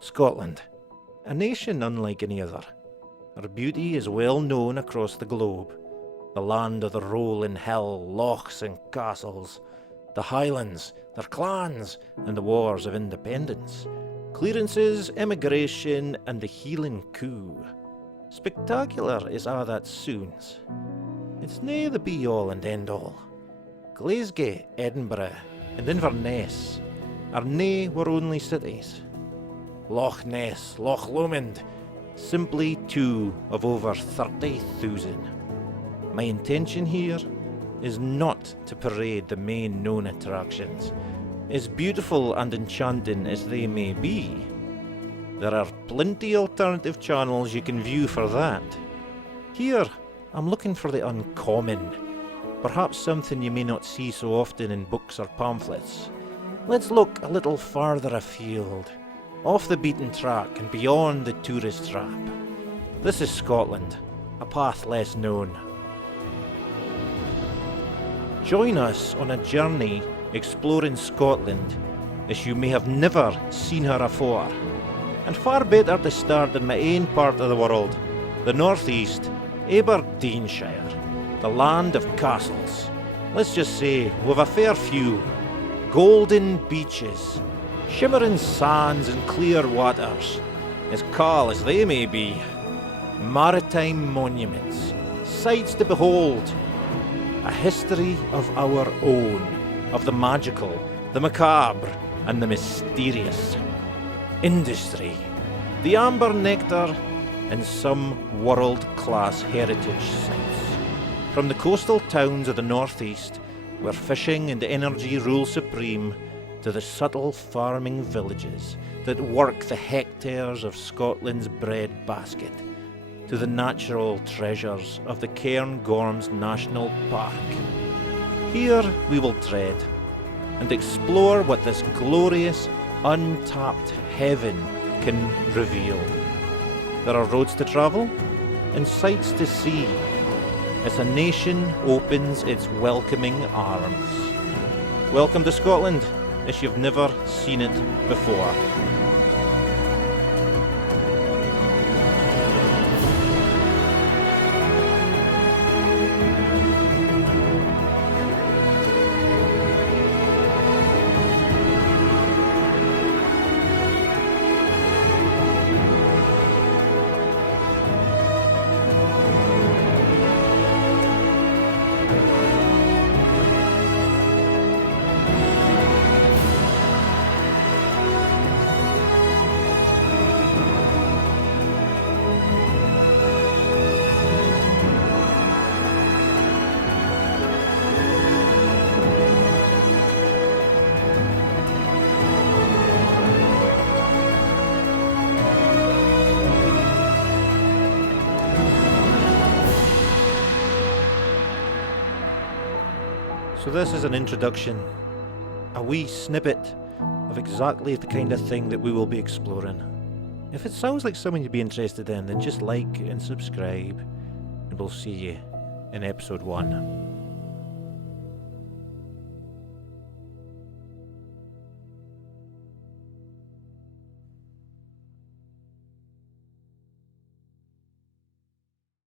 Scotland, a nation unlike any other. Her beauty is well known across the globe. The land of the rolling hill, lochs and castles. The Highlands, their clans, and the wars of independence. Clearances, immigration, and the healing coup. Spectacular is a' that soons. It's nae the be-all and end-all. Glasgow, Edinburgh, and Inverness are nae were only cities. Loch Ness, Loch Lomond, simply two of over 30,000. My intention here is not to parade the main known attractions, as beautiful and enchanting as they may be. There are plenty alternative channels you can view for that. Here, I'm looking for the uncommon, perhaps something you may not see so often in books or pamphlets. Let's look a little farther afield, off the beaten track and beyond the tourist trap. This is Scotland, a path less known. Join us on a journey exploring Scotland as you may have never seen her afore. And far better to start in my own part of the world, the northeast, Aberdeenshire, the land of castles. Let's just say, with a fair few, golden beaches, shimmering sands and clear waters, as calm as they may be, maritime monuments, sights to behold, a history of our own, of the magical, the macabre, and the mysterious, industry, the amber nectar, and some world-class heritage sites. From the coastal towns of the northeast, where fishing and energy rule supreme, to the subtle farming villages that work the hectares of Scotland's bread basket, to the natural treasures of the Cairngorms National Park. Here we will tread and explore what this glorious, untapped heaven can reveal. There are roads to travel and sights to see as a nation opens its welcoming arms. Welcome to Scotland, as you've never seen it before. So this is an introduction, a wee snippet of exactly the kind of thing that we will be exploring. If it sounds like something you'd be interested in, then just like and subscribe, and we'll see you in episode 1.